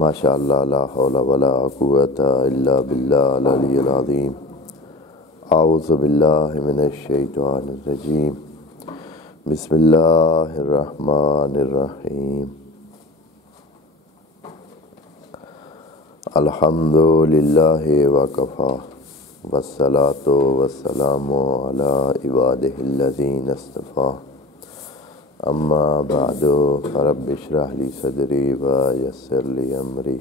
ماشاء اللہ لا حول ولا قوة الا باللہ العلی العظیم۔ اعوذ باللہ من الشیطان الرجیم۔ بسم اللہ الرحمن الرحیم۔ الحمد للہ وکفی والصلاۃ والسلام علی عبادہ الذین اصطفی۔ اما بعد فرب اشرح لی صدری ویسر لی امری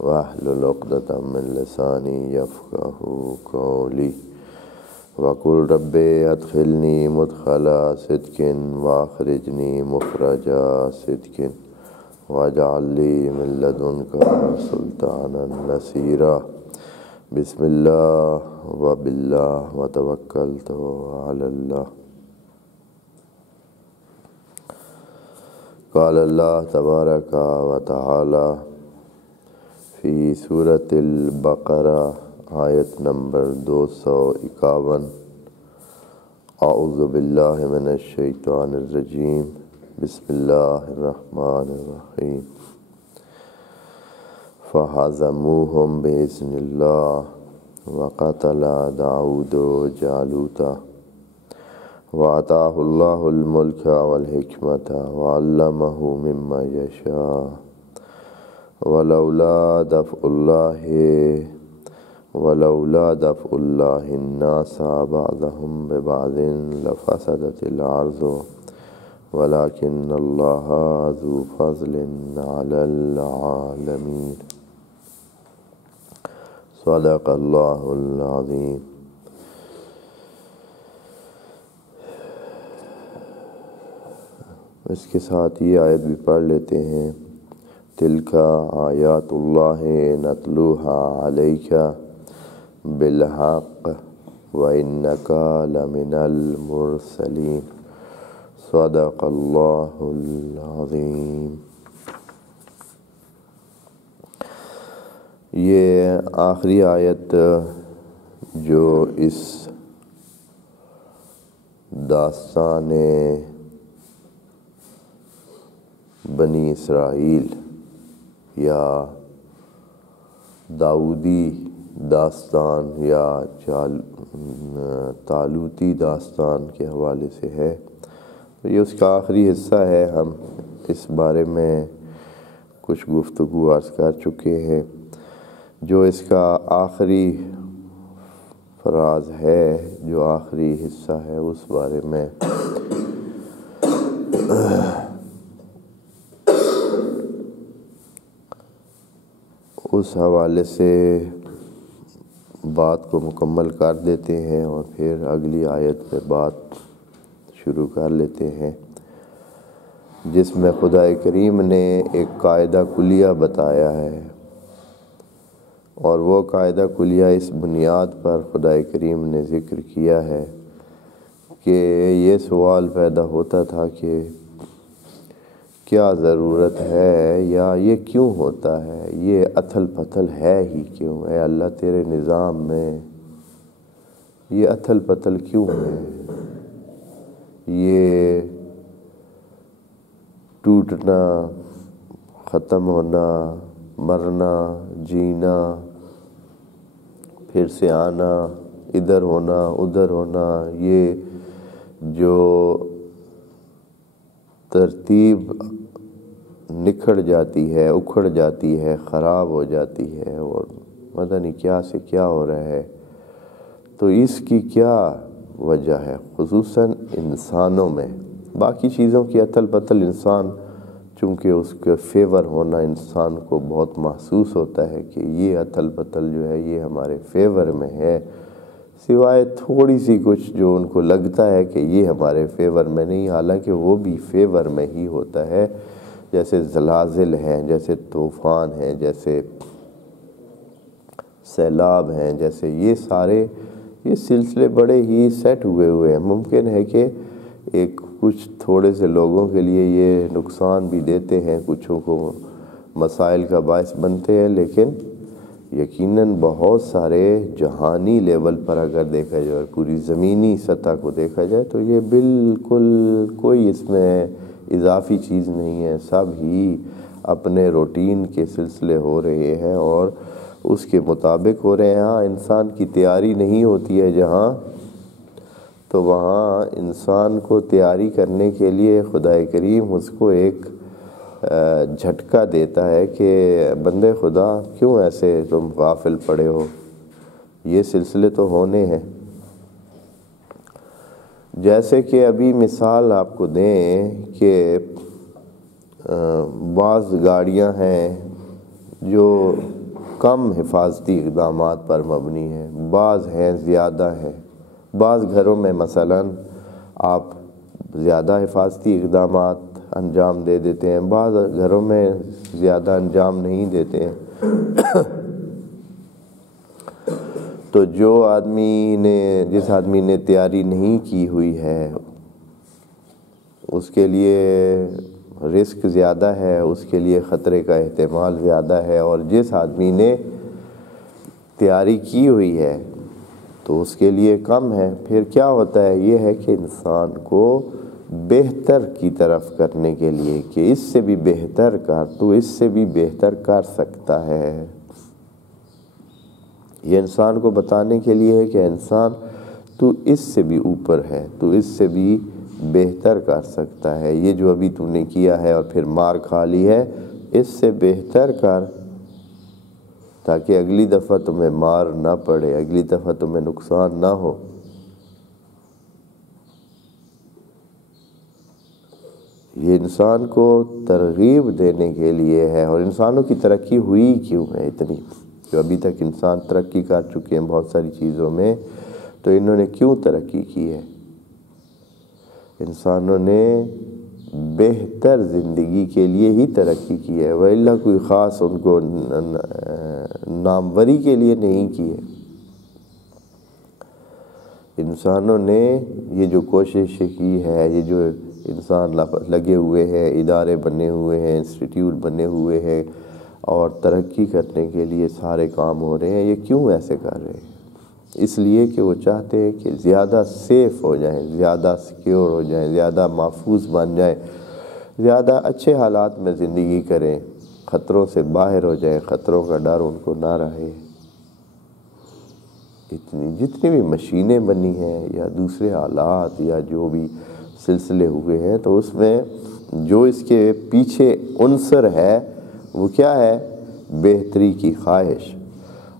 واحلل عقدۃ من لسانی یفقہوا قولی وقل رب ادخلنی مدخل صدق واخرجنی مخرج صدق واجعل لی من لدنک سلطانا نصیرا۔ بسم اللہ وباللہ وتوکلت علی اللہ۔ قال اللہ تبارک و تعالی فی سورۃ البقرہ آیت نمبر 251۔ اعوذ باللہ من الشیطان الرجیم۔ بسم اللہ الرحمن الرحیم۔ فہزموہم بإذن اللہ وقتل داؤد جالوت وآتاہ اللہ الملک والحکمت وعلمہ مما یشاء ولولا دفع اللہ الناس بعضهم ببعض لفسدت الارض ولکن اللہ ذو فضل علی العالمین۔ صدق اللہ العظیم۔ اس کے ساتھ یہ آیت بھی پڑھ لیتے ہیں۔ تلک آیات اللہ نتلوها علیک بالحق وانک لمن المرسلین۔ صدق اللہ العظیم۔ یہ آخری آیت جو اس داستان بنی اسرائیل یا داؤدی داستان یا طالوتی داستان کے حوالے سے ہے، تو یہ اس کا آخری حصہ ہے۔ ہم اس بارے میں کچھ گفتگو عرض کر چکے ہیں۔ جو اس کا آخری فراز ہے، جو آخری حصہ ہے، اس بارے میں اس حوالے سے بات کو مکمل کر دیتے ہیں اور پھر اگلی آیت پہ بات شروع کر لیتے ہیں، جس میں خدا کریم نے ایک قاعدہ کلیہ بتایا ہے، اور وہ قاعدہ کلیہ اس بنیاد پر خدا کریم نے ذکر کیا ہے کہ یہ سوال پیدا ہوتا تھا کہ کیا ضرورت ہے یا یہ کیوں ہوتا ہے، یہ اتھل پتھل ہے ہی کیوں؟ اے اللہ تیرے نظام میں یہ اتھل پتھل کیوں ہے؟ یہ ٹوٹنا، ختم ہونا، مرنا، جینا، پھر سے آنا، ادھر ہونا ادھر ہونا، یہ جو ترتیب نکھڑ جاتی ہے، اکھڑ جاتی ہے، خراب ہو جاتی ہے، اور پتہ نہیں کیا سے کیا ہو رہا ہے، تو اس کی کیا وجہ ہے؟ خصوصاً انسانوں میں، باقی چیزوں کی اتھل پتھل انسان چونکہ اس کے فیور ہونا انسان کو بہت محسوس ہوتا ہے کہ یہ اتھل پتھل جو ہے یہ ہمارے فیور میں ہے، سوائے تھوڑی سی کچھ جو ان کو لگتا ہے کہ یہ ہمارے فیور میں نہیں، حالانکہ وہ بھی فیور میں ہی ہوتا ہے، جیسے زلازل ہیں، جیسے طوفان ہیں، جیسے سیلاب ہیں، جیسے یہ سارے یہ سلسلے بڑے ہی سیٹ ہوئے ہیں۔ ممکن ہے کہ ایک کچھ تھوڑے سے لوگوں کے لیے یہ نقصان بھی دیتے ہیں، کچھوں کو مسائل کا باعث بنتے ہیں، لیکن یقیناً بہت سارے جہانی لیول پر اگر دیکھا جائے اور پوری زمینی سطح کو دیکھا جائے تو یہ بالکل کوئی اس میں اضافی چیز نہیں ہے، سب ہی اپنے روٹین کے سلسلے ہو رہے ہیں اور اس کے مطابق ہو رہے ہیں۔ ہاں انسان کی تیاری نہیں ہوتی ہے جہاں، تو وہاں انسان کو تیاری کرنے کے لیے خدا کریم اس کو ایک جھٹکا دیتا ہے کہ بندے خدا کیوں ایسے تم غافل پڑے ہو، یہ سلسلے تو ہونے ہیں۔ جیسے کہ ابھی مثال آپ کو دیں کہ بعض گاڑیاں ہیں جو کم حفاظتی اقدامات پر مبنی ہیں، بعض ہیں زیادہ ہیں۔ بعض گھروں میں مثلاً آپ زیادہ حفاظتی اقدامات انجام دے دیتے ہیں، بعض گھروں میں زیادہ انجام نہیں دیتے ہیں۔ تو جس آدمی نے تیاری نہیں کی ہوئی ہے اس کے لیے رسک زیادہ ہے، اس کے لیے خطرے کا احتمال زیادہ ہے، اور جس آدمی نے تیاری کی ہوئی ہے تو اس کے لیے کم ہے۔ پھر کیا ہوتا ہے، یہ ہے کہ انسان کو بہتر کی طرف کرنے کے لیے کہ اس سے بھی بہتر کر، تو اس سے بھی بہتر کر سکتا ہے، یہ انسان کو بتانے کے لیے ہے کہ انسان تو اس سے بھی اوپر ہے، تو اس سے بھی بہتر کر سکتا ہے، یہ جو ابھی تو نے کیا ہے اور پھر مار کھا لی ہے، اس سے بہتر کر تاکہ اگلی دفعہ تمہیں مار نہ پڑے، اگلی دفعہ تمہیں نقصان نہ ہو۔ یہ انسان کو ترغیب دینے کے لیے ہے۔ اور انسانوں کی ترقی ہوئی کیوں ہے اتنی، جو ابھی تک انسان ترقی کر چکے ہیں بہت ساری چیزوں میں، تو انہوں نے کیوں ترقی کی ہے؟ انسانوں نے بہتر زندگی کے لیے ہی ترقی کی ہے، وَإِلَّا کوئی خاص ان کو ناموری کے لیے نہیں کی ہے۔ انسانوں نے یہ جو کوشش کی ہے، یہ جو انسان لگے ہوئے ہیں، ادارے بنے ہوئے ہیں، انسٹیٹیوٹ بنے ہوئے ہیں اور ترقی کرنے کے لیے سارے کام ہو رہے ہیں، یہ کیوں ایسے کر رہے ہیں؟ اس لیے کہ وہ چاہتے ہیں کہ زیادہ سیف ہو جائیں، زیادہ سیکیور ہو جائیں، زیادہ محفوظ بن جائیں، زیادہ اچھے حالات میں زندگی کریں، خطروں سے باہر ہو جائیں، خطروں کا ڈر ان کو نہ رہے۔ جتنی بھی مشینیں بنی ہیں یا دوسرے آلات یا جو بھی سلسلے ہوئے ہیں، تو اس میں جو اس کے پیچھے عنصر ہے وہ کیا ہے؟ بہتری کی خواہش۔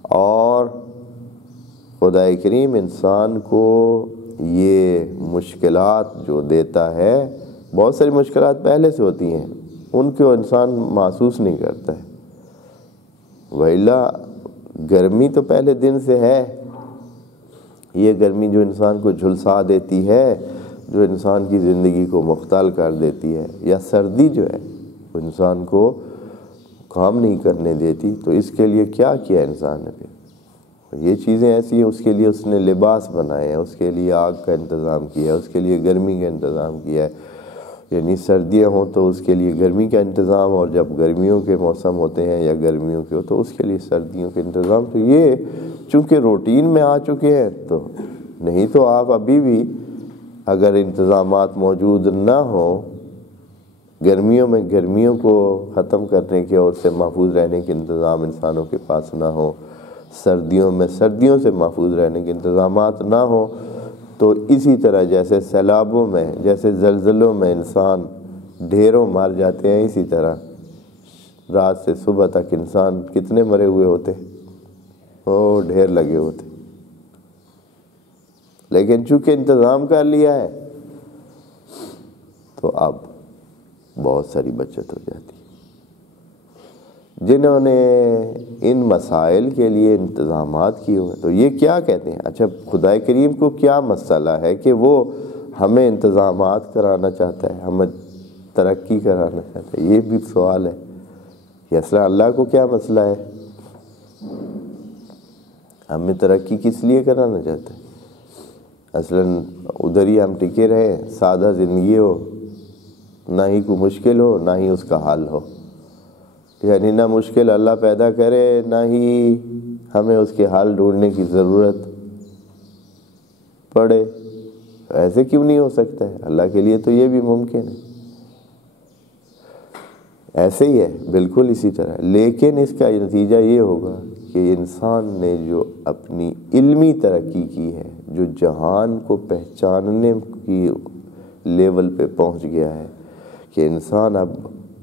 اور خدا کریم انسان کو یہ مشکلات جو دیتا ہے، بہت ساری مشکلات پہلے سے ہوتی ہیں، ان کو انسان محسوس نہیں کرتا ہے، وَإِلَّا گرمی تو پہلے دن سے ہے، یہ گرمی جو انسان کو جھلسا دیتی ہے، جو انسان کی زندگی کو مختل کر دیتی ہے، یا سردی جو ہے وہ انسان کو کام نہیں کرنے دیتی، تو اس کے لیے کیا کیا انسان نے؟ پھر یہ چیزیں ایسی ہیں، اس کے لیے اس نے لباس بنائے ہیں، اس کے لیے آگ کا انتظام کیا ہے، اس کے لیے گرمی کا انتظام کیا ہے، یعنی سردیاں ہوں تو اس کے لیے گرمی کا انتظام، اور جب گرمیوں کے موسم ہوتے ہیں یا گرمیوں کے ہو تو اس کے لیے سردیوں کے انتظام۔ تو یہ چونکہ روٹین میں آ چکے ہیں، تو نہیں تو آپ ابھی بھی اگر انتظامات موجود نہ ہوں، گرمیوں میں گرمیوں کو ختم کرنے کے اور اس سے محفوظ رہنے کے انتظام انسانوں کے پاس نہ ہوں، سردیوں میں سردیوں سے محفوظ رہنے کے انتظامات نہ ہوں، تو اسی طرح جیسے سیلابوں میں، جیسے زلزلوں میں انسان ڈھیروں مار جاتے ہیں، اسی طرح رات سے صبح تک انسان کتنے مرے ہوئے ہوتے، وہ ڈھیر لگے ہوتے، لیکن چونکہ انتظام کر لیا ہے تو اب بہت ساری بچت ہو جاتی ہے۔ جنہوں نے ان مسائل کے لیے انتظامات کیے ہوئے، تو یہ کیا کہتے ہیں؟ اچھا، خدا کریم کو کیا مسئلہ ہے کہ وہ ہمیں انتظامات کرانا چاہتا ہے، ہمیں ترقی کرانا چاہتا ہے؟ یہ بھی سوال ہے کہ اصلا اللہ کو کیا مسئلہ ہے، ہمیں ترقی کس لیے کرانا چاہتا ہے؟ اصلا ادھر ہی ہم ٹکے رہے، سادہ زندگی ہو، نہ ہی کوئی مشکل ہو نہ ہی اس کا حل ہو، یعنی نہ مشکل اللہ پیدا کرے نہ ہی ہمیں اس کے حل ڈھونڈنے کی ضرورت پڑے۔ ایسے کیوں نہیں ہو سکتا ہے؟ اللہ کے لیے تو یہ بھی ممکن ہے۔ ایسے ہی ہے، بالکل اسی طرح، لیکن اس کا نتیجہ یہ ہوگا کہ انسان نے جو اپنی علمی ترقی کی ہے، جو جہان کو پہچاننے کی لیول پہ پہنچ گیا ہے کہ انسان اب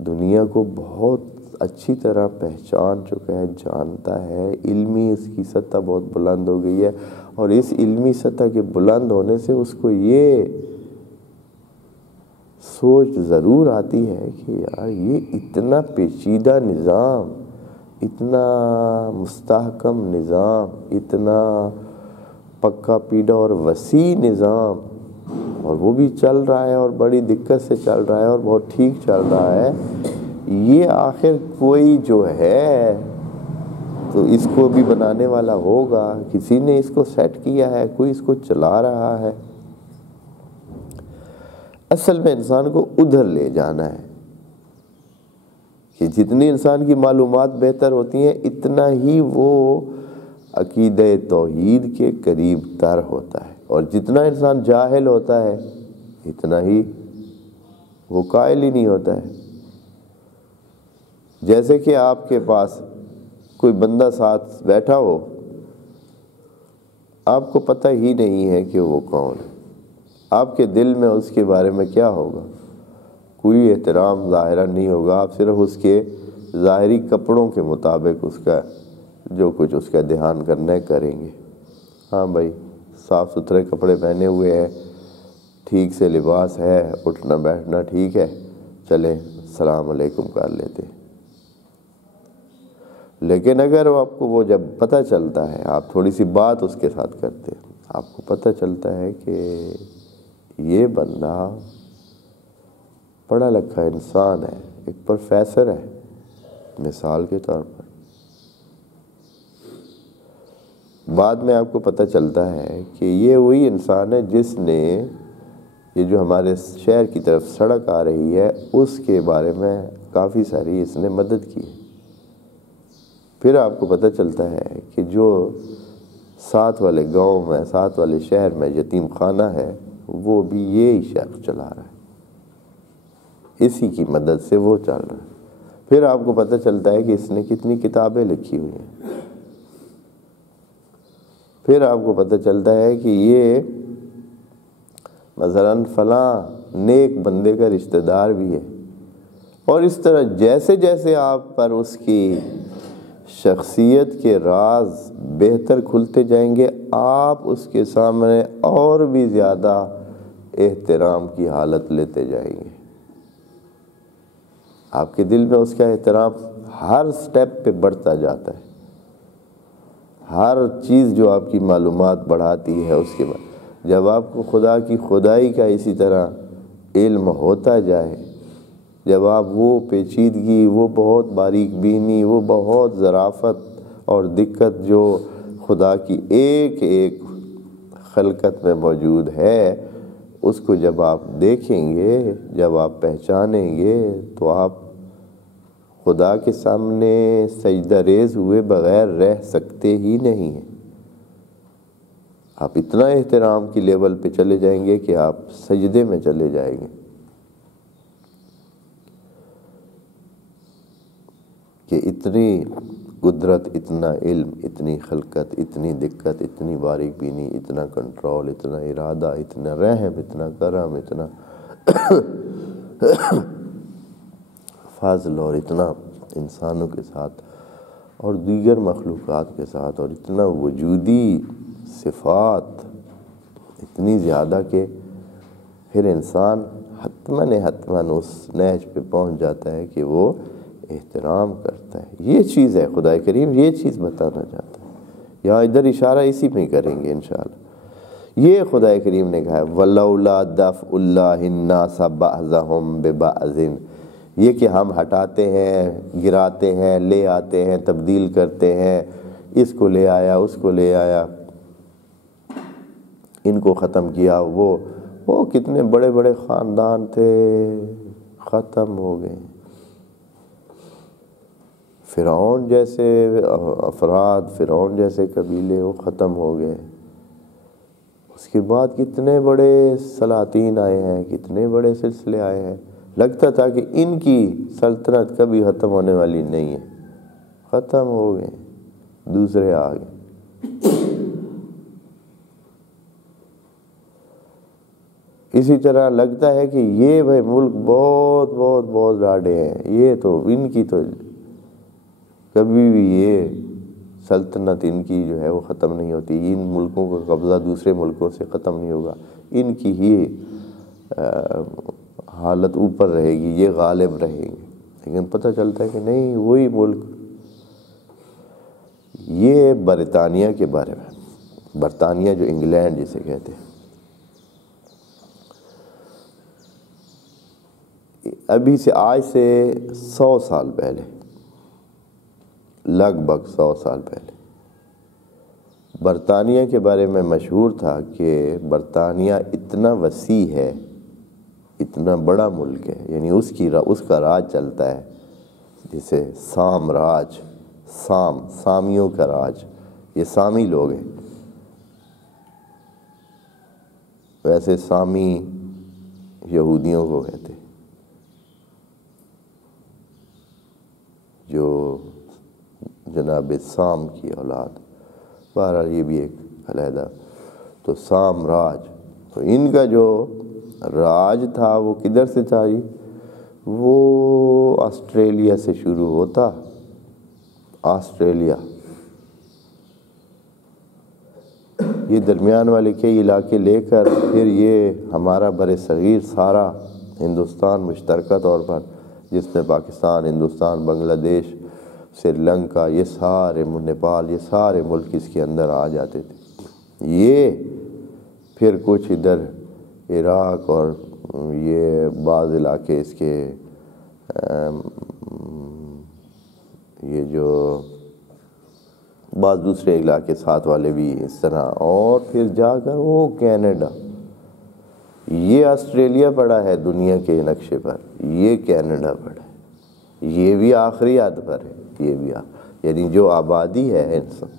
دنیا کو بہت اچھی طرح پہچان چکا ہے، جانتا ہے، علمی اس کی سطح بہت بلند ہو گئی ہے، اور اس علمی سطح کے بلند ہونے سے اس کو یہ سوچ ضرور آتی ہے کہ یار یہ اتنا پیچیدہ نظام، اتنا مستحکم نظام، اتنا پکا پیڈا اور وسیع نظام، اور وہ بھی چل رہا ہے اور بڑی دقت سے چل رہا ہے اور بہت ٹھیک چل رہا ہے، یہ آخر کوئی جو ہے تو اس کو بھی بنانے والا ہوگا، کسی نے اس کو سیٹ کیا ہے، کوئی اس کو چلا رہا ہے۔ اصل میں انسان کو ادھر لے جانا ہے کہ جتنی انسان کی معلومات بہتر ہوتی ہیں اتنا ہی وہ عقیدہ توحید کے قریب تر ہوتا ہے، اور جتنا انسان جاہل ہوتا ہے اتنا ہی وہ قائل ہی نہیں ہوتا ہے۔ جیسے کہ آپ کے پاس کوئی بندہ ساتھ بیٹھا ہو، آپ کو پتہ ہی نہیں ہے کہ وہ کون ہے، آپ کے دل میں اس کے بارے میں کیا ہوگا؟ کوئی احترام ظاہرہ نہیں ہوگا، آپ صرف اس کے ظاہری کپڑوں کے مطابق اس کا جو کچھ اس کا دھیان کرنا ہے کریں گے۔ ہاں بھائی صاف ستھرے کپڑے پہنے ہوئے ہیں، ٹھیک سے لباس ہے، اٹھنا بیٹھنا ٹھیک ہے، چلیں السلام علیکم کر لیتے۔ لیکن اگر آپ کو وہ جب پتہ چلتا ہے، آپ تھوڑی سی بات اس کے ساتھ کرتے ہیں، آپ کو پتہ چلتا ہے کہ یہ بندہ پڑھا لکھا انسان ہے، ایک پروفیسر ہے مثال کے طور پر، بعد میں آپ کو پتہ چلتا ہے کہ یہ وہی انسان ہے جس نے یہ جو ہمارے شہر کی طرف سڑک آ رہی ہے اس کے بارے میں کافی ساری اس نے مدد کی۔ پھر آپ کو پتہ چلتا ہے کہ جو ساتھ والے گاؤں میں، ساتھ والے شہر میں یتیم خانہ ہے، وہ بھی یہی شخص چلا رہا ہے، اسی کی مدد سے وہ چل رہا ہے۔ پھر آپ کو پتہ چلتا ہے کہ اس نے کتنی کتابیں لکھی ہوئی ہیں۔ پھر آپ کو پتہ چلتا ہے کہ یہ مثلاً فلاں نیک بندے کا رشتہ دار بھی ہے، اور اس طرح جیسے جیسے آپ پر اس کی شخصیت کے راز بہتر کھلتے جائیں گے، آپ اس کے سامنے اور بھی زیادہ احترام کی حالت لیتے جائیں گے۔ آپ کے دل میں اس کا احترام ہر سٹیپ پہ بڑھتا جاتا ہے، ہر چیز جو آپ کی معلومات بڑھاتی ہے، اس کے بعد جب آپ کو خدا کی خدائی کا اسی طرح علم ہوتا جائے، جب آپ وہ پیچیدگی، وہ بہت باریک بینی، وہ بہت ظرافت اور دقت جو خدا کی ایک ایک خلقت میں موجود ہے، اس کو جب آپ دیکھیں گے، جب آپ پہچانیں گے، تو آپ خدا کے سامنے سجدہ ریز ہوئے بغیر رہ سکتے ہی نہیں ہیں۔ آپ اتنا احترام کی لیول پہ چلے جائیں گے کہ آپ سجدے میں چلے جائیں گے کہ اتنی قدرت، اتنا علم، اتنی خلقت، اتنی دقت، اتنی باریک بینی، اتنا کنٹرول، اتنا ارادہ، اتنا رحم، اتنا کرم، اتنا فضل، اور اتنا انسانوں کے ساتھ اور دیگر مخلوقات کے ساتھ، اور اتنا وجودی صفات اتنی زیادہ کہ پھر انسان حتماً اس نہج پہ پہنچ جاتا ہے کہ وہ احترام کرتا ہے۔ یہ چیز ہے خدا کریم یہ چیز بتانا چاہتا ہے، یہاں ادھر اشارہ اسی میں کریں گے انشاءاللہ۔ یہ خدا کریم نے کہا ہے وَلَوْلَا دَفْعُ اللَّهِ النَّاسَ بَعْضَهُمْ بِبَعْضٍ، یہ کہ ہم ہٹاتے ہیں، گراتے ہیں، لے آتے ہیں، تبدیل کرتے ہیں، اس کو لے آیا، اس کو لے آیا، ان کو ختم کیا، وہ کتنے بڑے بڑے خاندان تھے، ختم ہو گئے۔ فرعون جیسے افراد، فرعون جیسے قبیلے وہ ختم ہو گئے۔ اس کے بعد کتنے بڑے سلاطین آئے ہیں، کتنے بڑے سلسلے آئے ہیں، لگتا تھا کہ ان کی سلطنت کبھی ختم ہونے والی نہیں ہے، ختم ہو گئے، دوسرے آ گئے۔ اسی طرح لگتا ہے کہ یہ بھائی ملک بہت بہت بہت ڈاڈے ہیں، یہ تو ان کی تو کبھی بھی یہ سلطنت ان کی جو ہے وہ ختم نہیں ہوتی، ان ملکوں کا قبضہ دوسرے ملکوں سے ختم نہیں ہوگا، ان کی ہی حالت اوپر رہے گی، یہ غالب رہیں گے۔ لیکن پتہ چلتا ہے کہ نہیں، وہی ملک۔ یہ برطانیہ کے بارے میں، برطانیہ جو انگلینڈ جسے کہتے ہیں، ابھی سے آج سے 100 سال پہلے، لگ بھگ 100 سال پہلے برطانیہ کے بارے میں مشہور تھا کہ برطانیہ اتنا وسیع ہے، اتنا بڑا ملک ہے، یعنی اس کا راج چلتا ہے جسے سام راج، سامیوں کا راج، یہ سامی لوگ ہیں۔ ویسے سامی یہودیوں کو کہتے ہیں، جو جناب سام کی اولاد، بہرحال یہ بھی ایک علیحدہ۔ تو سام راج، تو ان کا جو راج تھا وہ کدھر سے تھا جی؟ وہ آسٹریلیا سے شروع ہوتا، آسٹریلیا، یہ درمیان والے کئی علاقے لے کر پھر یہ ہمارا بر صغیر سارا ہندوستان مشترکہ طور پر، جس میں پاکستان، ہندوستان، بنگلہ دیش، سری لنکا، یہ سارے، نیپال، یہ سارے ملک اس کے اندر آ جاتے تھے۔ یہ پھر کچھ ادھر عراق اور یہ بعض علاقے اس کے یہ جو بعض دوسرے علاقے ساتھ والے بھی اس طرح، اور پھر جا کر وہ کینیڈا، یہ آسٹریلیا پڑا ہے دنیا کے نقشے پر، یہ کینیڈا پڑا ہے، یہ بھی آخری حد پر ہے، یہ بھی یعنی جو آبادی ہے انسان،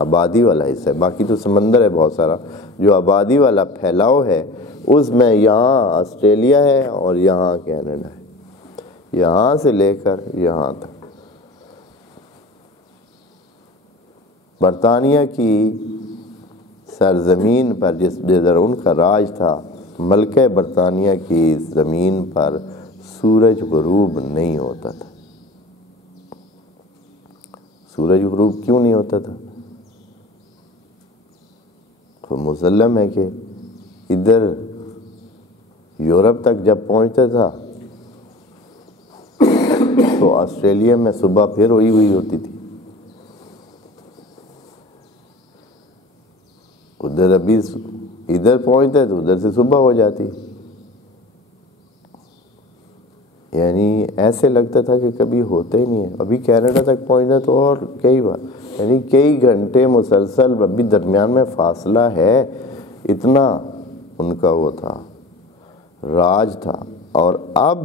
آبادی والا حصہ ہے، باقی تو سمندر ہے بہت سارا، جو آبادی والا پھیلاؤ ہے اس میں یہاں آسٹریلیا ہے اور یہاں کینیڈا ہے، یہاں سے لے کر یہاں تک۔ برطانیہ کی سرزمین پر جدھر ان کا راج تھا، ملکہ برطانیہ کی زمین پر سورج غروب نہیں ہوتا تھا۔ سورج غروب کیوں نہیں ہوتا تھا؟ تو مسلم ہے کہ ادھر یورپ تک جب پہنچتا تھا تو آسٹریلیا میں صبح پھر ہوئی ہوتی تھی، ادھر ابھی ادھر پہنچتا ہے تو ادھر سے صبح ہو جاتی، یعنی ایسے لگتا تھا کہ کبھی ہوتا ہی نہیں ہے۔ ابھی کینیڈا تک پہنچنا تو اور کئی بار، یعنی کئی گھنٹے مسلسل ابھی درمیان میں فاصلہ ہے، اتنا ان کا وہ تھا، راج تھا۔ اور اب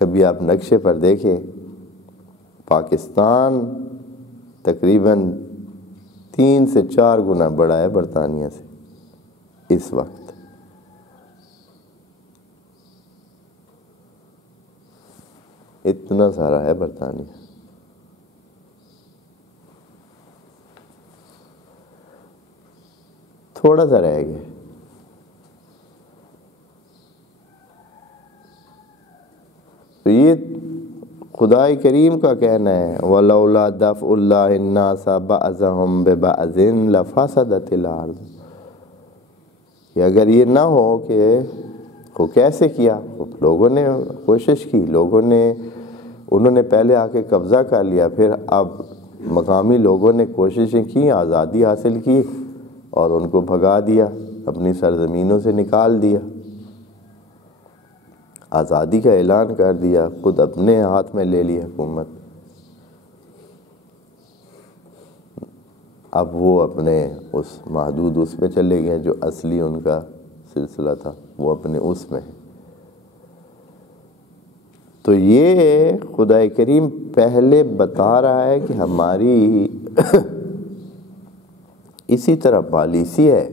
کبھی آپ نقشے پر دیکھیں، پاکستان تقریباً 3 سے 4 گنا بڑا ہے برطانیہ سے اس وقت۔ اتنا سارا ہے برطانیہ۔ تھوڑا سا رہ گیا، تو یہ خدائے کریم کا کہنا ہے وَلَوْلَا دَفْعُ اللَّهِ النَّاسَ بَعْضَهُمْ بِبَعْضٍ لَفَسَدَتِ الْأَرْضُ، کہ اگر یہ نہ ہو کہ وہ کیسے کیا، لوگوں نے کوشش کی، انہوں نے پہلے آ کے قبضہ کر لیا، پھر اب مقامی لوگوں نے کوششیں کی، آزادی حاصل کی اور ان کو بھگا دیا، اپنی سرزمینوں سے نکال دیا، آزادی کا اعلان کر دیا، خود اپنے ہاتھ میں لے لی حکومت۔ اب وہ اپنے اس محدود اس پہ چلے گئے جو اصلی ان کا سلسلہ تھا، وہ اپنے اس میں ہے۔ تو یہ خدائے کریم پہلے بتا رہا ہے کہ ہماری اسی طرح پالیسی ہے،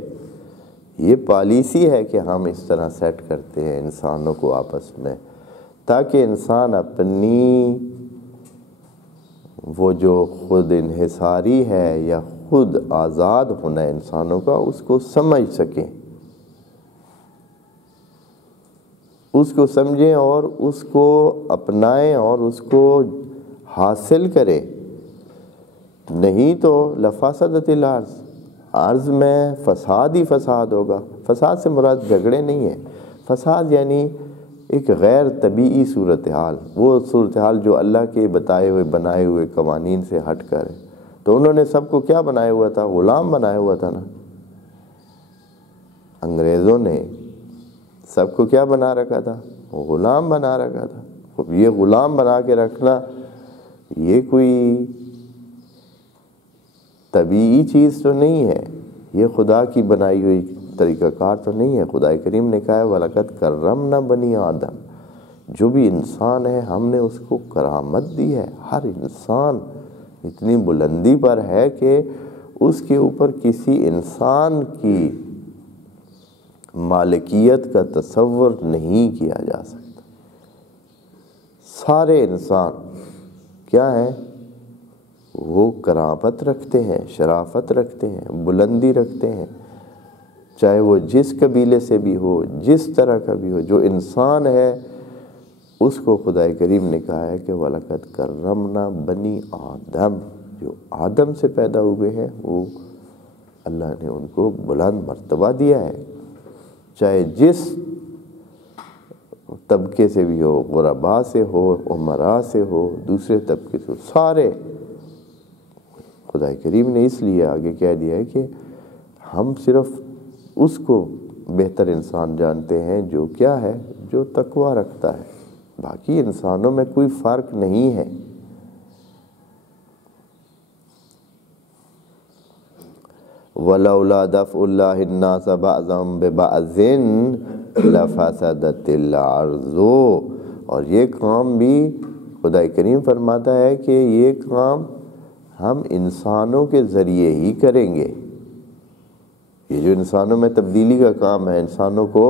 یہ پالیسی ہے کہ ہم اس طرح سیٹ کرتے ہیں انسانوں کو آپس میں، تاکہ انسان اپنی وہ جو خود انحصاری ہے یا خود آزاد ہونا ہے انسانوں کا، اس کو سمجھ سکیں، اس کو سمجھیں اور اس کو اپنائیں اور اس کو حاصل کریں۔ نہیں تو لفسدت الارض، ارض میں فساد ہی فساد ہوگا۔ فساد سے مراد جھگڑے نہیں ہیں، فساد یعنی ایک غیر طبیعی صورتحال، وہ صورتحال جو اللہ کے بتائے ہوئے بنائے ہوئے قوانین سے ہٹ کر ہے۔ تو انہوں نے سب کو کیا بنایا ہوا تھا؟ غلام بنایا ہوا تھا نا۔ انگریزوں نے سب کو کیا بنا رکھا تھا؟ غلام بنا رکھا تھا۔ یہ غلام بنا کے رکھنا یہ کوئی طبیعی چیز تو نہیں ہے، یہ خدا کی بنائی ہوئی طریقہ کار تو نہیں ہے۔ خدا کریم نے کہا ہے وَلَقَدْ كَرَّمْنَا بَنِي آدم، جو بھی انسان ہے ہم نے اس کو کرامت دی ہے۔ ہر انسان اتنی بلندی پر ہے کہ اس کے اوپر کسی انسان کی مالکیت کا تصور نہیں کیا جا سکتا۔ سارے انسان کیا ہیں؟ وہ کرامت رکھتے ہیں، شرافت رکھتے ہیں، بلندی رکھتے ہیں، چاہے وہ جس قبیلے سے بھی ہو، جس طرح کا بھی ہو۔ جو انسان ہے اس کو خدا کریم نے کہا ہے کہ وَلَقَدْ كَرَّمْنَا بَنِي آدم، جو آدم سے پیدا ہوئے ہیں وہ اللہ نے ان کو بلند مرتبہ دیا ہے، چاہے جس طبقے سے بھی ہو، غرباء سے ہو، امراء سے ہو، دوسرے طبقے سے ہو، سارے۔ خدا کریم نے اس لیے آگے کہہ دیا ہے کہ ہم صرف اس کو بہتر انسان جانتے ہیں جو کیا ہے، جو تقویٰ رکھتا ہے، باقی انسانوں میں کوئی فرق نہیں ہے۔ وَلَوْلَا دَفْعُ اللَّهِ النَّاسَ بَعْضَهُمْ بِبَعْضٍ لَفَسَدَتِ الْأَرْضُ، اور یہ کام بھی خدا کریم فرماتا ہے کہ یہ کام ہم انسانوں کے ذریعے ہی کریں گے۔ یہ جو انسانوں میں تبدیلی کا کام ہے، انسانوں کو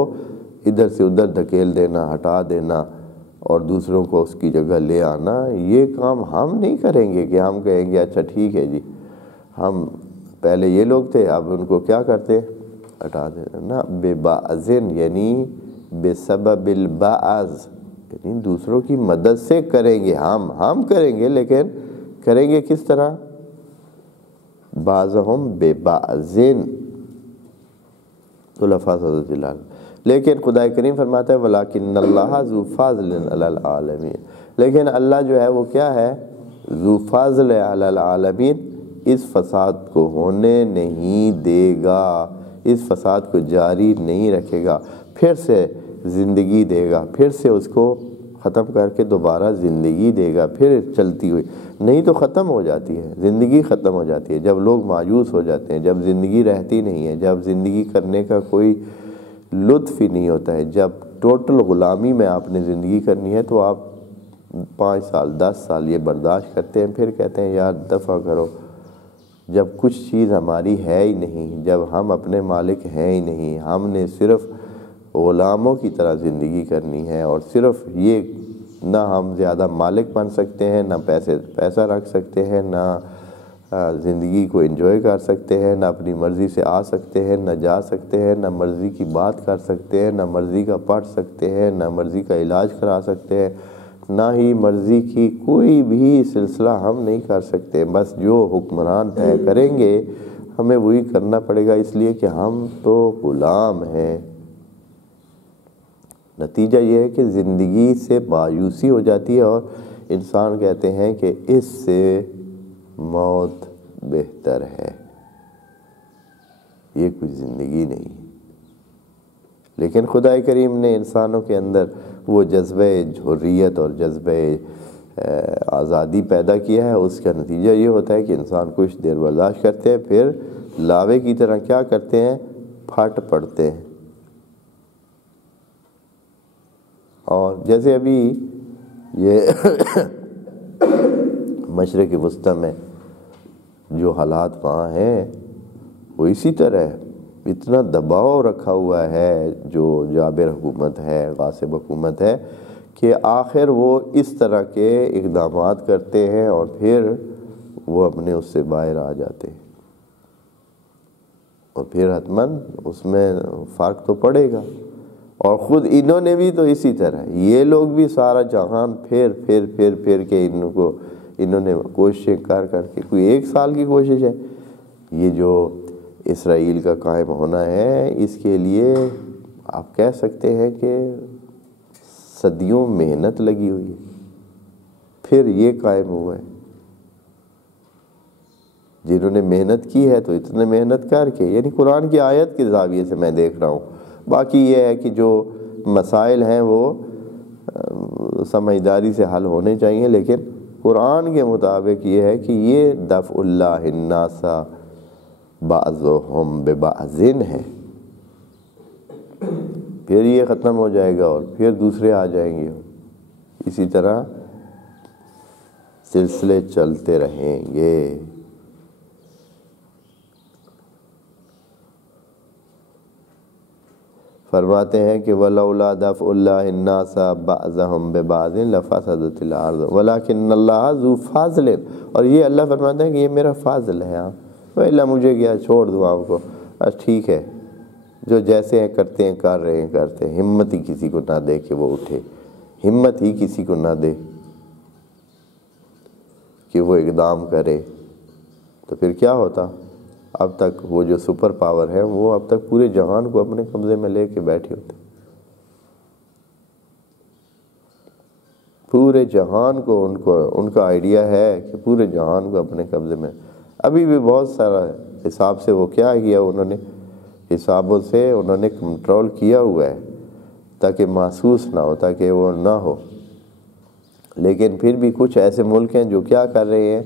ادھر سے ادھر دھکیل دینا، ہٹا دینا اور دوسروں کو اس کی جگہ لے آنا، یہ کام ہم نہیں کریں گے کہ ہم کہیں گے اچھا ٹھیک ہے جی، ہم پہلے یہ لوگ تھے اب ان کو کیا کرتے، ہٹا دینا نا۔ بِبَعْضٍ یعنی بسبب البعض، یعنی دوسروں کی مدد سے کریں گے، ہم کریں گے، لیکن کریں گے کس طرح؟ بعضهم ببعض تو لفسدت الارض۔ لیکن خدا کریم فرماتا ہے وَلَكِنَّ اللَّهَ ذُو فَضْلٍ عَلَى الْعَالَمِينَ، لیکن اللہ جو ہے وہ کیا ہے؟ ذو فضل علی العالمین، اس فساد کو ہونے نہیں دے گا، اس فساد کو جاری نہیں رکھے گا، پھر سے زندگی دے گا، پھر سے اس کو ختم کر کے دوبارہ زندگی دے گا، پھر چلتی ہوئی، نہیں تو ختم ہو جاتی ہے زندگی، ختم ہو جاتی ہے جب لوگ مایوس ہو جاتے ہیں، جب زندگی رہتی نہیں ہے، جب زندگی کرنے کا کوئی لطف ہی نہیں ہوتا ہے۔ جب ٹوٹل غلامی میں آپ نے زندگی کرنی ہے تو آپ 5 سال 10 سال یہ برداشت کرتے ہیں، پھر کہتے ہیں یار دفع کرو۔ جب کچھ چیز ہماری ہے ہی نہیں، جب ہم اپنے مالک ہیں ہی نہیں، ہم نے صرف غلاموں کی طرح زندگی کرنی ہے، اور صرف یہ نہ ہم زیادہ مالک بن سکتے ہیں، نہ پیسہ رکھ سکتے ہیں، نہ زندگی کو انجوائے کر سکتے ہیں، نہ اپنی مرضی سے آ سکتے ہیں، نہ جا سکتے ہیں، نہ مرضی کی بات کر سکتے ہیں، نہ مرضی کا پڑھ سکتے ہیں، نہ مرضی کا علاج کرا سکتے ہیں، نہ ہی مرضی کی کوئی بھی سلسلہ ہم نہیں کر سکتے۔ بس جو حکمران طے کریں گے ہمیں وہی کرنا پڑے گا، اس لیے کہ ہم تو غلام ہیں۔ نتیجہ یہ ہے کہ زندگی سے مایوسی ہو جاتی ہے اور انسان کہتے ہیں کہ اس سے موت بہتر ہے، یہ کوئی زندگی نہیں۔ لیکن خدا کریم نے انسانوں کے اندر وہ جذبہ حریت اور جذبہ آزادی پیدا کیا ہے، اس کا نتیجہ یہ ہوتا ہے کہ انسان کچھ دیر برداشت کرتے ہیں، پھر لاوے کی طرح کیا کرتے ہیں؟ پھٹ پڑتے ہیں۔ اور جیسے ابھی یہ مشرق وسطی میں جو حالات وہاں ہیں وہ اسی طرح ہے، اتنا دباؤ رکھا ہوا ہے جو جابر حکومت ہے، غاصب حکومت ہے، کہ آخر وہ اس طرح کے اقدامات کرتے ہیں اور پھر وہ اپنے اس سے باہر آ جاتے ہیں، اور پھر حتماً اس میں فرق تو پڑے گا۔ اور خود انہوں نے بھی تو اسی طرح، یہ لوگ بھی سارا جہان پھر کے انہوں نے کوششیں کر کے، کوئی 1 سال کی کوشش ہے یہ جو اسرائیل کا قائم ہونا ہے، اس کے لیے آپ کہہ سکتے ہیں کہ صدیوں محنت لگی ہوئی ہے، پھر یہ قائم ہوا ہے۔ جنہوں نے محنت کی ہے تو اتنے محنت کر کے، یعنی قرآن کی آیت کے زاویے سے میں دیکھ رہا ہوں، باقی یہ ہے کہ جو مسائل ہیں وہ سمجھداری سے حل ہونے چاہیے، لیکن قرآن کے مطابق یہ ہے کہ یہ دفع اللہ الناس بعضهم ببعض ہے، پھر یہ ختم ہو جائے گا اور پھر دوسرے آ جائیں گے، اسی طرح سلسلے چلتے رہیں گے۔ فرماتے ہیں کہ وَلَوْلَا دَفْعُ اللَّهِ النَّاسَ بَعْضَهُمْ بِبَعْضٍ لَفَسَدَتِ الْأَرْضُ وَلَكِنَّ اللَّهَ ذُو فَضْلٍ، اور یہ اللہ فرماتے ہیں کہ یہ میرا فضل ہے، اللہ مجھے کیا چھوڑ دوں آپ کو، بس ٹھیک ہے، جو جیسے ہیں کرتے ہیں، کر رہے ہیں کرتے ہیں، ہمت ہی کسی کو نہ دے کہ وہ اٹھے، ہمت ہی کسی کو نہ دے کہ وہ اقدام کرے، تو پھر کیا ہوتا؟ اب تک وہ جو سپر پاور ہے وہ اب تک پورے جہان کو اپنے قبضے میں لے کے بیٹھے ہوتے، پورے جہان کو ان کا آئیڈیا ہے کہ پورے جہان کو اپنے قبضے میں، ابھی بھی بہت سارا حساب سے وہ کیا کیا انہوں نے، حسابوں سے انہوں نے کنٹرول کیا ہوا ہے تاکہ محسوس نہ ہو، تاکہ وہ نہ ہو، لیکن پھر بھی کچھ ایسے ملک ہیں جو کیا کر رہے ہیں،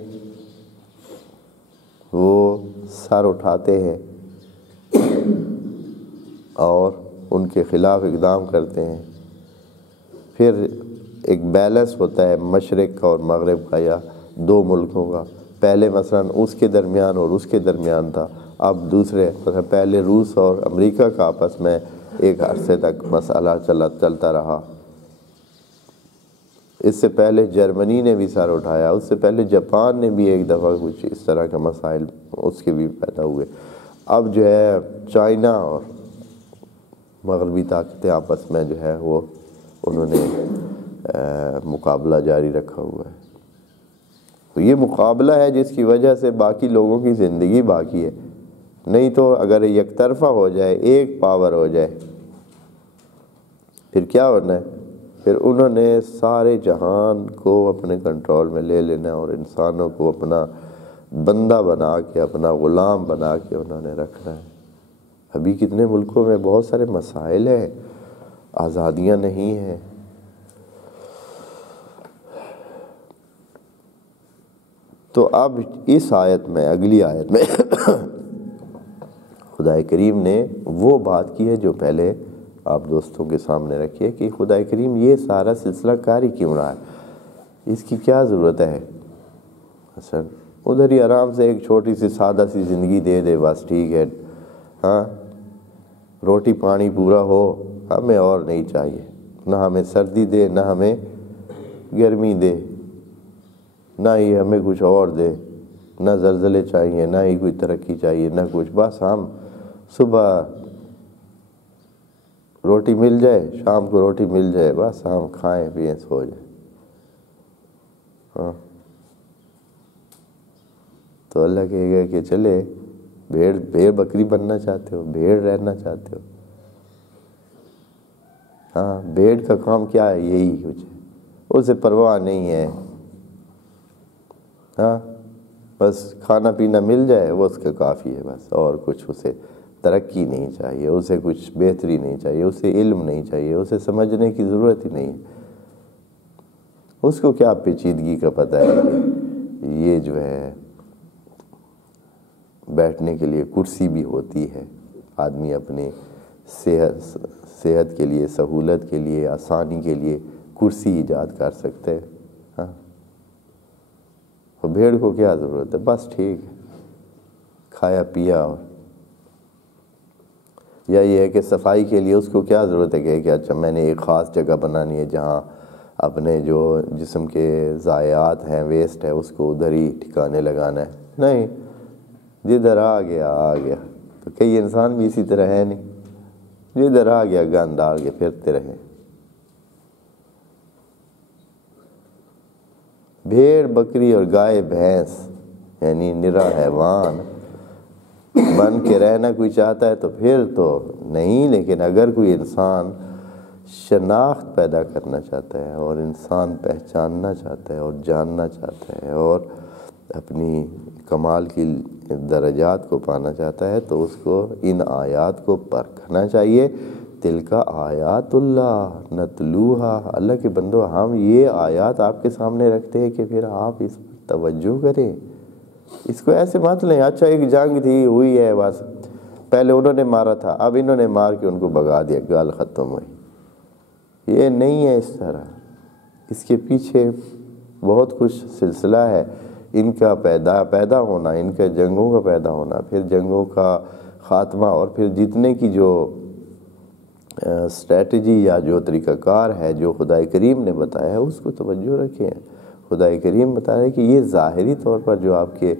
وہ سر اٹھاتے ہیں اور ان کے خلاف اقدام کرتے ہیں۔ پھر ایک بیلنس ہوتا ہے مشرق کا اور مغرب کا، یا 2 ملکوں کا، پہلے مثلا اس کے درمیان اور اس کے درمیان تھا، اب دوسرے، پہلے روس اور امریکہ کا آپس میں ایک عرصے تک مسئلہ چلتا رہا، اس سے پہلے جرمنی نے بھی سر اٹھایا، اس سے پہلے جاپان نے بھی ایک دفعہ کچھ اس طرح کا مسائل اس کے بھی پیدا ہوئے، اب جو ہے چائنا اور مغربی طاقتیں آپس میں جو ہے وہ انہوں نے مقابلہ جاری رکھا ہوا ہے، تو یہ مقابلہ ہے جس کی وجہ سے باقی لوگوں کی زندگی باقی ہے، نہیں تو اگر یک طرفہ ہو جائے، ایک پاور ہو جائے، پھر کیا ہونا ہے؟ پھر انہوں نے سارے جہان کو اپنے کنٹرول میں لے لینا اور انسانوں کو اپنا بندہ بنا کے، اپنا غلام بنا کے انہوں نے رکھنا ہے۔ ابھی کتنے ملکوں میں بہت سارے مسائل ہیں، آزادیاں نہیں ہیں، تو اب اس آیت میں، اگلی آیت میں خدا کریم نے وہ بات کی ہے جو پہلے آپ دوستوں کے سامنے رکھیے کہ خدا کریم یہ سارا سلسلہ کاری کیوں رہا ہے، اس کی کیا ضرورت ہے؟ اصل ادھر ہی آرام سے ایک چھوٹی سی سادہ سی زندگی دے دے، بس ٹھیک ہے، ہاں، روٹی پانی پورا ہو، ہمیں اور نہیں چاہیے، نہ ہمیں سردی دے، نہ ہمیں گرمی دے، نہ ہی ہمیں کچھ اور دے، نہ زلزلے چاہیے، نہ ہی کوئی ترقی چاہیے، نہ کچھ، بس ہم صبح روٹی مل جائے، شام کو روٹی مل جائے، بس ہم کھائیں پیئیں سو جائیں، ہاں، تو اللہ کہے گا کہ چلے بھیڑ بکری بننا چاہتے ہو، بھیڑ رہنا چاہتے ہو، ہاں، بھیڑ کا کام کیا ہے؟ یہی کچھ ہے، اسے پرواہ نہیں ہے، ہاں، بس کھانا پینا مل جائے وہ اس کا کافی ہے، بس اور کچھ اسے ترقی نہیں چاہیے، اسے کچھ بہتری نہیں چاہیے، اسے علم نہیں چاہیے، اسے سمجھنے کی ضرورت ہی نہیں ہے، اس کو کیا پیچیدگی کا پتہ ہے کہ یہ جو ہے بیٹھنے کے لیے کرسی بھی ہوتی ہے، آدمی اپنے صحت کے لیے، سہولت کے لیے، آسانی کے لیے کرسی ایجاد کر سکتے ہیں، ہاں، اور بھیڑ کو کیا ضرورت ہے؟ بس ٹھیک ہے، کھایا پیا اور یا یہ ہے کہ صفائی کے لیے اس کو کیا ضرورت ہے کہ اچھا میں نے ایک خاص جگہ بنانی ہے جہاں اپنے جو جسم کے ضائعات ہیں، ویسٹ ہے، اس کو ادھر ہی ٹھکانے لگانا ہے؟ نہیں، جدھر آ گیا۔ تو کئی انسان بھی اسی طرح ہے نہیں، جدھر آ گیا گند ڈال کے پھرتے رہے۔ بھیڑ بکری اور گائے بھینس یعنی نرا حیوان بن کے رہنا کوئی چاہتا ہے تو پھر تو نہیں، لیکن اگر کوئی انسان شناخت پیدا کرنا چاہتا ہے اور انسان پہچاننا چاہتا ہے اور جاننا چاہتا ہے اور اپنی کمال کی درجات کو پانا چاہتا ہے تو اس کو ان آیات کو پرکھنا چاہیے۔ تلک آیات اللہ نتلوہا، اللہ کے بندو ہم یہ آیات آپ کے سامنے رکھتے ہیں کہ پھر آپ اس پر توجہ کریں، اس کو ایسے مت لیں اچھا ایک جنگ تھی ہوئی ہے بس، پہلے انہوں نے مارا تھا اب انہوں نے مار کے ان کو بھگا دیا، گال ختم ہوئی۔ یہ نہیں ہے اس طرح، اس کے پیچھے بہت کچھ سلسلہ ہے، ان کا پیدا ہونا، ان کے جنگوں کا پیدا ہونا، پھر جنگوں کا خاتمہ، اور پھر جیتنے کی جو اسٹریٹجی یا جو طریقہ کار ہے جو خدا کریم نے بتایا ہے اس کو توجہ رکھیں۔ خدا کریم بتا رہے کہ یہ ظاہری طور پر جو آپ کے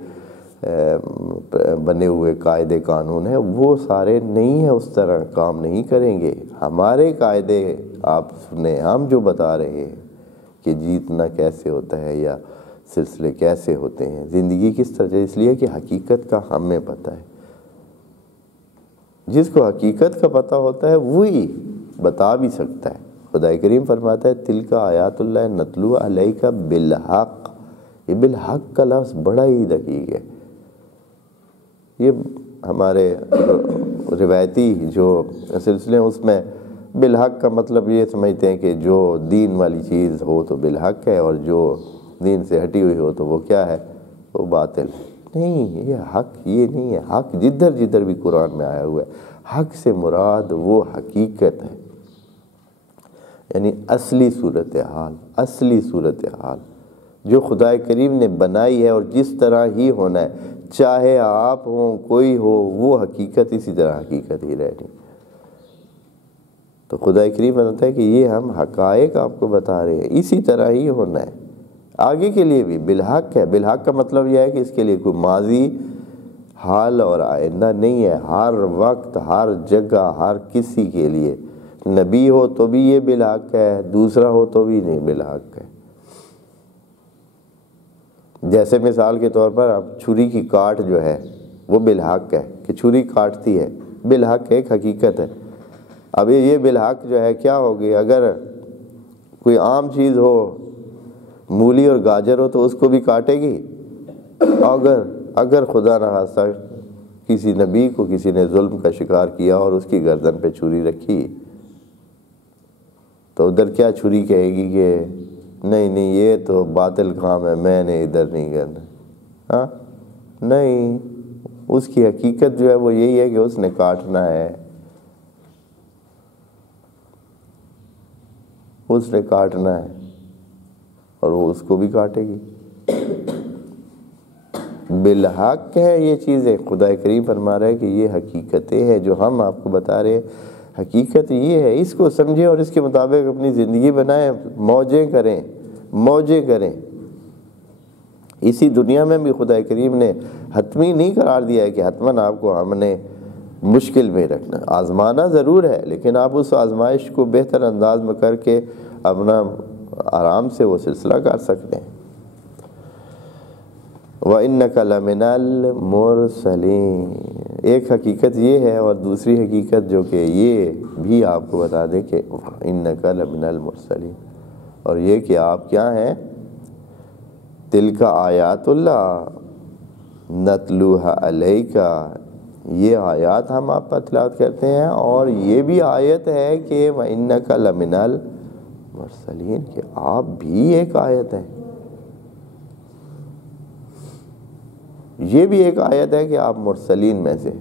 بنے ہوئے قاعدے قانون ہیں وہ سارے نہیں ہیں، اس طرح کام نہیں کریں گے۔ ہمارے قاعدے آپ سنیں، ہم جو بتا رہے ہیں کہ جیتنا کیسے ہوتا ہے یا سلسلے کیسے ہوتے ہیں، زندگی کس طرح، اس لیے کہ حقیقت کا ہمیں پتہ ہے۔ جس کو حقیقت کا پتہ ہوتا ہے وہی بتا بھی سکتا ہے۔ خدا کریم فرماتا ہے تلک آیات اللہ نتلو علیک بالحق، یہ بالحق کا لفظ بڑا ہی دقیق ہے۔ یہ ہمارے روایتی جو سلسلے ہیں اس میں بالحق کا مطلب یہ سمجھتے ہیں کہ جو دین والی چیز ہو تو بالحق ہے، اور جو دین سے ہٹی ہوئی ہو تو وہ کیا ہے، وہ باطل ہے۔ نہیں، یہ حق یہ نہیں ہے۔ حق جدھر جدھر بھی قرآن میں آیا ہوا ہے، حق سے مراد وہ حقیقت ہے، یعنی اصلی صورتحال جو خدا کریم نے بنائی ہے اور جس طرح ہی ہونا ہے، چاہے آپ ہوں کوئی ہو، وہ حقیقت اسی طرح حقیقت ہی رہنی۔ تو خدا کریم بتاتا ہے کہ یہ ہم حقائق آپ کو بتا رہے ہیں، اسی طرح ہی ہونا ہے، آگے کے لیے بھی بالحق ہے۔ بالحق کا مطلب یہ ہے کہ اس کے لیے کوئی ماضی، حال اور آئندہ نہیں ہے، ہر وقت ہر جگہ ہر کسی کے لیے، نبی ہو تو بھی یہ بالحق ہے، دوسرا ہو تو بھی نہیں بالحق ہے۔ جیسے مثال کے طور پر اب چھری کی کاٹ جو ہے وہ بالحق ہے کہ چھری کاٹتی ہے، بالحق ایک حقیقت ہے۔ اب یہ بالحق جو ہے کیا ہوگی، اگر کوئی عام چیز ہو، مولی اور گاجر ہو تو اس کو بھی کاٹے گی، اگر خدا نخواستہ کسی نبی کو کسی نے ظلم کا شکار کیا اور اس کی گردن پہ چھری رکھی تو ادھر کیا چھری کہے گی کہ نہیں یہ تو باطل کام ہے، میں نے ادھر نہیں کرنا؟ ہاں نہیں، اس کی حقیقت جو ہے وہ یہی ہے کہ اس نے کاٹنا ہے، اس نے کاٹنا ہے اور وہ اس کو بھی کاٹے گی۔ بالحق ہے یہ چیزیں، خدا کریم فرما رہا ہے کہ یہ حقیقتیں ہیں جو ہم آپ کو بتا رہے ہیں، حقیقت یہ ہے، اس کو سمجھیں اور اس کے مطابق اپنی زندگی بنائیں، موجیں کریں۔ اسی دنیا میں بھی خدا کریم نے حتمی نہیں قرار دیا ہے کہ حتماً آپ کو ہم نے مشکل میں رکھنا، آزمانا ضرور ہے، لیکن آپ اس آزمائش کو بہتر انداز میں کر کے اپنا آرام سے وہ سلسلہ کر سکتے ہیں۔ وَإِنَّكَ لَمِنَ الْمُرْسَلِينَ، ایک حقیقت یہ ہے، اور دوسری حقیقت جو کہ یہ بھی آپ کو بتا دیں کہ إِنَّكَ لَمِنَ الْمُرْسَلِينَ، اور یہ کہ آپ کیا ہیں، تِلْكَ آیات اللہ نَتْلُوهَا عَلَيْكَ، یہ آیات ہم آپ پر تلاوت کرتے ہیں، اور یہ بھی آیت ہے کہ وَإِنَّكَ لَمِنَ الْمُرْسَلِينَ، کہ آپ بھی ایک آیت ہیں، یہ بھی ایک آیت ہے کہ آپ مرسلین میں سے،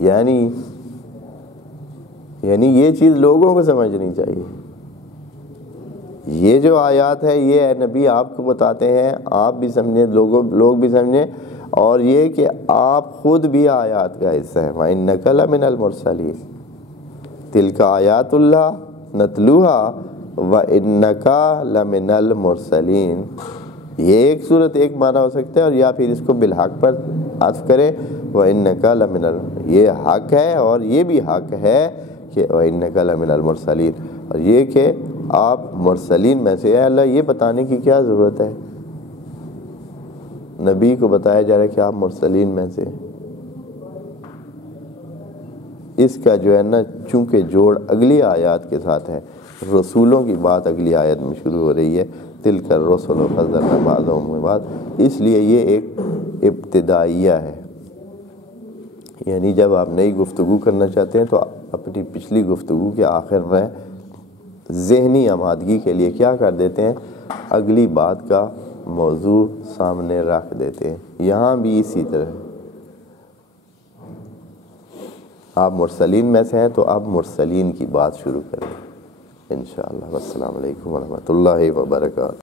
یعنی یہ چیز لوگوں کو سمجھنی چاہیے، یہ جو آیات ہے یہ اے نبی آپ کو بتاتے ہیں، آپ بھی سمجھیں، لوگ بھی سمجھیں، اور یہ کہ آپ خود بھی آیات کا حصہ ہیں۔ وَإِنَّكَ لَمِنَ الْمُرْسَلِينَ تِلْكَ آیات اللہ نَتْلُوهَا وَإِنَّكَ لَمِنَ الْمُرْسَلِينَ۔ یہ ایک صورت ایک معنی ہو سکتا ہے، اور یا پھر اس کو بالحق پر عطف کریں، وَإِنَّكَ لَمِنَ یہ حق ہے، اور یہ بھی حق ہے کہ وَإِنَّكَ لَمِنَ الْمُرْسَلِينَ، اور یہ کہ آپ مرسلین میں سے ہیں۔ اللہ یہ بتانے کی کیا ضرورت ہے؟ نبی کو بتایا جا رہا ہے کہ آپ مرسلین میں سے ہیں۔ اس کا جو ہے نا چونکہ جوڑ اگلی آیات کے ساتھ ہے، رسولوں کی بات اگلی آیت میں شروع ہو رہی ہے، تِلْكَ الرُّسُلُ فَضَّلْنَا بَعْضَهُمْ بِبَعْضٍ، اس لیے یہ ایک ابتدائیہ ہے۔ یعنی جب آپ نئی گفتگو کرنا چاہتے ہیں تو اپنی پچھلی گفتگو کے آخر میں ذہنی آمادگی کے لیے کیا کر دیتے ہیں؟ اگلی بات کا موضوع سامنے رکھ دیتے ہیں۔ یہاں بھی اسی طرح آپ مرسلین میں سے ہیں تو آپ مرسلین کی بات شروع کریں انشاءاللہ۔ والسلام علیکم ورحمۃ اللہ وبرکاتہ۔